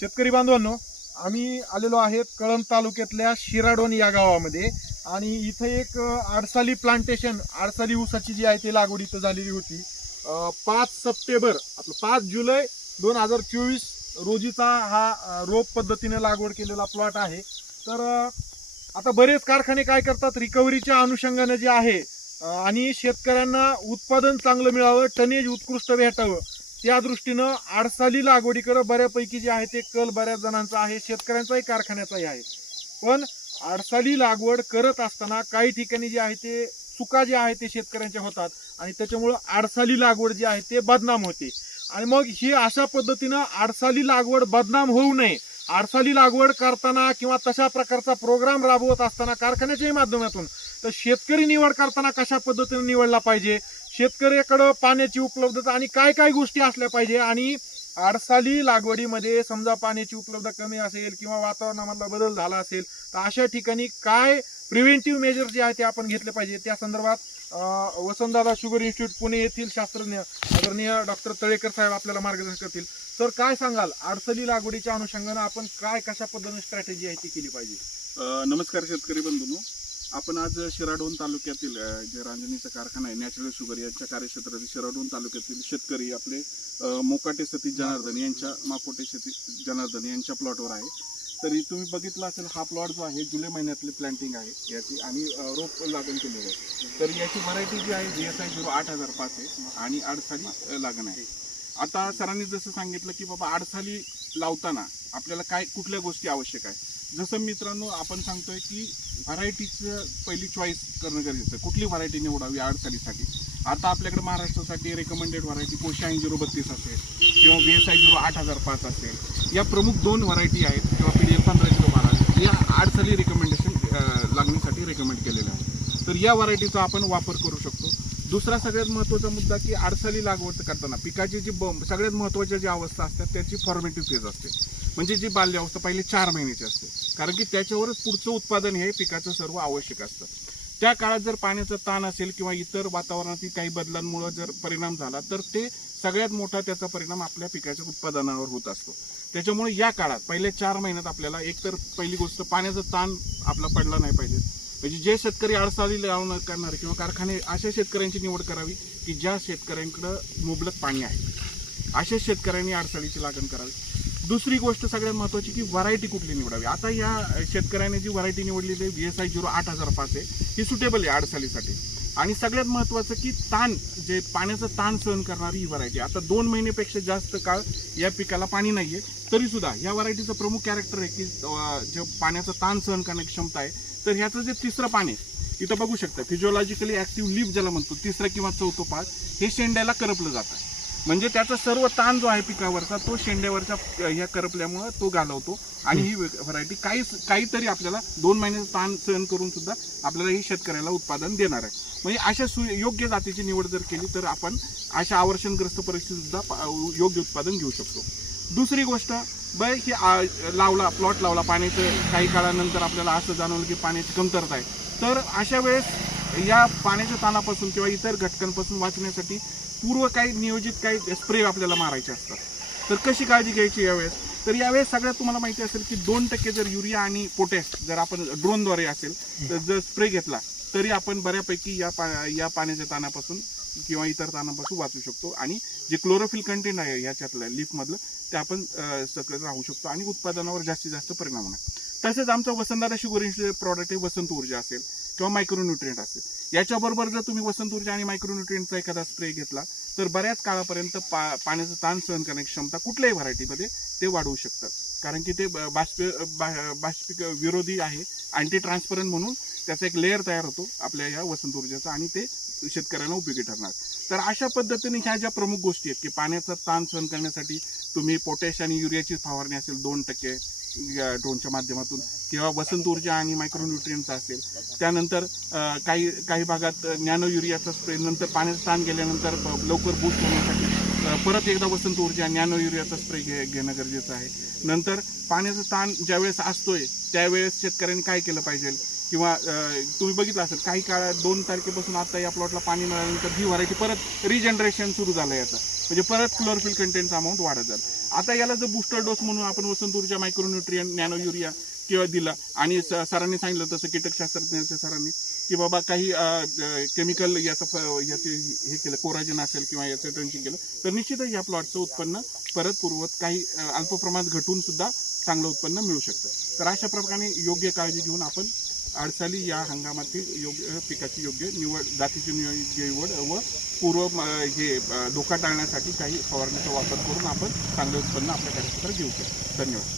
शेतकरी बांधवांनो आम्ही आलेलो आहेत कळंब तालुक्यातल्या शिराडोन या गावामध्ये. आणि इथं एक आडसाली प्लांटेशन आडसाली ऊसाची जी आहे ती लागवड इथं झालेली होती. पाच सप्टेंबर आपलं पाच जुलै दोन हजार चोवीस रोजीचा हा रोप पद्धतीने लागवड केलेला प्लॉट आहे. तर आता बरेच कारखाने काय करतात? रिकव्हरीच्या अनुषंगाने जे आहे आणि शेतकऱ्यांना उत्पादन चांगलं मिळावं टनेज उत्कृष्ट भेटावं त्या दृष्टीनं आडसाली लागवडीकडे बऱ्यापैकी जे आहे ते कल बऱ्याच जणांचा आहे शेतकऱ्यांचाही कारखान्याचाही आहे. पण आडसाली लागवड करत असताना काही ठिकाणी जे आहे ते चुका जे आहे ते शेतकऱ्यांच्या होतात आणि त्याच्यामुळं आडसाली लागवड जी आहे ते बदनाम होते. आणि मग ही अशा पद्धतीनं आडसाली लागवड बदनाम होऊ नये. आडसाली लागवड करताना किंवा तशा प्रकारचा प्रोग्राम राबवत असताना कारखान्याच्याही माध्यमातून तर शेतकरी निवड करताना कशा पद्धतीने निवडला पाहिजे? शेतकऱ्याकडं पाण्याची उपलब्धता आणि काय काय गोष्टी असल्या पाहिजे आणि आडसाली लागवडीमध्ये समजा पाण्याची उपलब्धता कमी असेल किंवा वातावरणामधला बदल झाला असेल तर अशा ठिकाणी काय प्रिव्हेंटिव्ह मेजर जे आहे ते आपण घेतले पाहिजे? त्या संदर्भात वसंतदादा शुगर इन्स्टिट्यूट पुणे येथील शास्त्रज्ञ आदरणीय डॉक्टर तळेकर साहेब आपल्याला मार्गदर्शन करतील. सर काय सांगाल? आडसली लागवडीच्या अनुषंगानं आपण काय कशा पद्धतीने स्ट्रॅटेजी आहे ती केली पाहिजे? नमस्कार शेतकरी बंधूंनो. आपण आज शिराडोन तालुक्यातील जे रांजणीचा कारखाना आहे नॅचरल शुगर यांच्या कार्यक्षेत्रातील शिराडोन तालुक्यातील शेतकरी आपले मोकाटे सती जनार्दन यांच्या मापोटे सती जनार्दन यांच्या प्लॉटवर आहे. तरी तुम्ही बघितलं असेल हा प्लॉट जो आहे जुलै महिन्यातली प्लॅन्टिंग आहे. याची आणि रोप लागण केलेलं आहे. तर याची व्हरायटी जी आहे जी एस आय झिरो आठ हजार पाच आहे आणि आडसाली लागण आहे. आता सरांनी जसं सांगितलं की बाबा आडसाली लावताना आपल्याला काय कुठल्या गोष्टी आवश्यक आहे? जसं मित्रांनो आपण सांगतोय की व्हरायटीचं पहिली चॉईस करणं गरजेचं आहे. कुठली व्हरायटी निवडावी आडसालीसाठी आता आपल्याकडे महाराष्ट्रासाठी रेकमेंडेड व्हरायटी कोशा झिरो बत्तीस असेल किंवा व्ही एस आय झिरो आठ हजार पाच असेल. या प्रमुख दोन व्हरायटी आहेत किंवा पी डी एफ पंधरा झिरो बारा या आडसाली रिकमेंडेशन लागणीसाठी रेकमेंड केलेलं आहे तर या व्हरायटीचा आपण वापर करू शकतो. दुसरा सगळ्यात महत्त्वाचा मुद्दा की आडसाली लागवड करताना पिकाची जी ब सगळ्यात महत्त्वाच्या ज्या अवस्था असतात त्याची फॉर्मेटिव्ह फेज असते. म्हणजे जी बाल्य अवस्था पहिले चार महिन्याची असते. कारण की त्याच्यावरच पुढचं उत्पादन हे पिकाचं सर्व आवश्यक असतं. त्या काळात जर पाण्याचा ताण असेल किंवा इतर वातावरणातील काही बदलांमुळे जर परिणाम झाला तर ते सगळ्यात मोठा त्याचा परिणाम आपल्या पिकाच्या उत्पादनावर होत असतो. त्याच्यामुळे या काळात पहिल्या चार महिन्यात आपल्याला एकतर पहिली गोष्ट पाण्याचा ताण आपला पडला नाही पाहिजे. म्हणजे जे शेतकरी अडसाली लावणं करणारे किंवा कारखाने अशा शेतकऱ्यांची निवड करावी की ज्या शेतकऱ्यांकडं मुबलक पाणी आहे. अशा शेतकऱ्यांनी अडसाळीची लागण करावी. दुसरी गोष्ट सगळ्यात महत्त्वाची की व्हरायटी कुठली निवडावी? आता या शेतकऱ्याने जी व्हरायटी निवडलेली आहे व्ही एस आय झिरो आठ हजार पाच आहे ही सुटेबल आहे अडसालीसाठी आणि सगळ्यात महत्त्वाचं की ताण जे पाण्याचं ताण सहन करणारी ही व्हरायटी आता दोन महिन्यापेक्षा जास्त काळ या पिकाला पाणी नाही आहे तरीसुद्धा या व्हरायटीचं प्रमुख कॅरेक्टर आहे की जे पाण्याचं ताण सहन करण्याची क्षमता आहे तर ह्याचं जे तिसरं पाणी आहे इथं बघू शकता फिजिओलॉजिकली ॲक्टिव्ह लीफ ज्याला म्हणतो तिसरा किंवा चौथं पाच हे शेंड्याला करपलं जातं. म्हणजे त्याचा सर्व ताण जो आहे पिकावरचा तो शेंड्यावरच्या ह्या करपल्यामुळं तो घालवतो आणि ही व्हरायटी काही काहीतरी आपल्याला दोन महिन्याचा ताण सहन करून सुद्धा आपल्याला ही शेतकऱ्याला उत्पादन देणार आहे. म्हणजे अशा सु योग्य जातीची निवड जर केली तर आपण अशा आवर्षणग्रस्त परिस्थितीत सुद्धा योग्य उत्पादन घेऊ शकतो. दुसरी गोष्ट बर की लावला प्लॉट लावला पाण्याचं काही काळानंतर आपल्याला असं जाणवलं की पाण्याची कमतरता आहे. तर अशा वेळेस या पाण्याच्या ताणापासून किंवा इतर घटकांपासून वाचण्यासाठी पूर्व काही नियोजित काही स्प्रे आपल्याला मारायचे असतात. तर कशी काळजी घ्यायची यावेळेस? तर यावेळेस सगळ्यात तुम्हाला माहिती असेल की दोन टक्के जर युरिया आणि पोटॅश जर आपण ड्रोनद्वारे असेल तर जर स्प्रे घेतला तरी आपण बऱ्यापैकी या पा या पाण्याच्या ताणापासून किंवा इतर ताणापासून वाचू शकतो. आणि जे क्लोरोफिल कंटेंट आहे याच्यातलं लिफमधलं ते आपण सगळं राहू शकतो आणि उत्पादनावर जास्तीत जास्त परिणाम होणार. तसेच आमचं वसंतदादा शुगर इन्स्टिट्यूट प्रॉडक्ट आहे वसंत ऊर्जा असेल. किंवा मायक्रोन्युट्रियंट असेल. याच्याबरोबर जर तुम्ही वसंत ऊर्जा आणि मायक्रोन्युट्रियंटचा एखादा स्प्रे घेतला तर बऱ्याच काळापर्यंत पा पाण्याचं ताण सहन करण्याची क्षमता कुठल्याही व्हरायटीमध्ये ते वाढवू शकतं कारण की ते बाष्प बाष्पिक विरोधी आहे अँटी ट्रान्सपरंट म्हणून त्याचा एक लेअर तयार होतो आपल्या या वसंत ऊर्जेचा आणि ते शेतकऱ्यांना उपयोगी ठरणार. तर अशा पद्धतीने ह्या ज्या प्रमुख गोष्टी आहेत की पाण्याचा ताण सहन करण्यासाठी तुम्ही पोटॅश आणि युरियाची फवारणी असेल दोन टक्के ड्रोनच्या माध्यमातून किंवा वसंत ऊर्जा आणि मायक्रोन्युट्रियन्स असेल. त्यानंतर काही काही भागात नॅनो युरियाचा स्प्रे नंतर पाण्याचं ताण गेल्यानंतर ब- लवकर बूस्ट होण्यासाठी परत एकदा वसंत ऊर्जा नॅनो युरियाचा स्प्रे घे घेणं गरजेचं आहे. नंतर पाण्याचा ताण ज्यावेळेस असतोय त्यावेळेस शेतकऱ्यांनी काय केलं पाहिजे? किंवा तुम्ही बघितलं असेल काही काळात दोन तारखेपासून आता या प्लॉटला पाणी मिळाल्यानंतर ही व्हरायटी परत रिजनरेशन सुरू झालं याचं. म्हणजे परत क्लोरफिल कंटेंटचा अमाऊंट वाढत जाईल. आता याला जर बुस्टर डोस म्हणून आपण वसंत ऊर्जा मायक्रोन्युट्रियन नॅनो युरिया किंवा दिला आणि सरांनी सांगितलं तसं कीटकशास्त्रज्ञांच्या सरांनी की बाबा काही केमिकल याचं याचे हे केलं कोराजन असेल किंवा याचं ड्रेंचिंग केलं तर निश्चितच या प्लॉटचं उत्पन्न परत पूर्वत काही अल्प प्रमाणात घटून सुद्धा चांगलं उत्पन्न मिळू शकतं. तर अशा प्रकारे योग्य काळजी घेऊन आपण अडचाली या हंगामातील योग्य पिकाची योग्य निवड जातीची नियोग्य निवड व पूर्व हे धोका टाळण्यासाठी काही फवारण्याचा वापर करून आपण चांगलं उत्पन्न आपल्या कार्यक्षेत्रात घेऊ शकतो. धन्यवाद.